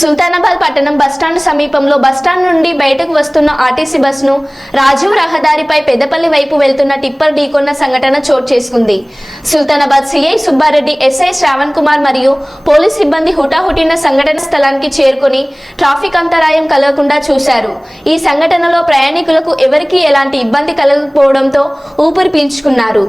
సుల్తానాబాద్ పట్టణం బస్టాండ్ సమీపంలో బస్టాండ్ నుండి బయటకు వస్తున్న ఆర్టీసీ బస్సును రాజీవ్ రహదారిపై పెద్దపల్లి వైపు వెళ్తున్న టిప్పర్ ఢీకొన్న సంఘటన చోటు చేసుకుంది. సుల్తానాబాద్ సిఐ సుబ్బారెడ్డి, ఎస్ఐ శ్రావణ్ కుమార్ మరియు పోలీస్ సిబ్బంది హుటాహుటిన సంఘటన స్థలానికి చేరుకొని ట్రాఫిక్ అంతరాయం కలగకుండా చూశారు. ఈ సంఘటనలో ప్రయాణికులకు ఎవరికీ ఎలాంటి ఇబ్బంది కలగకపోవడంతో ఊపిరి పీల్చుకున్నారు.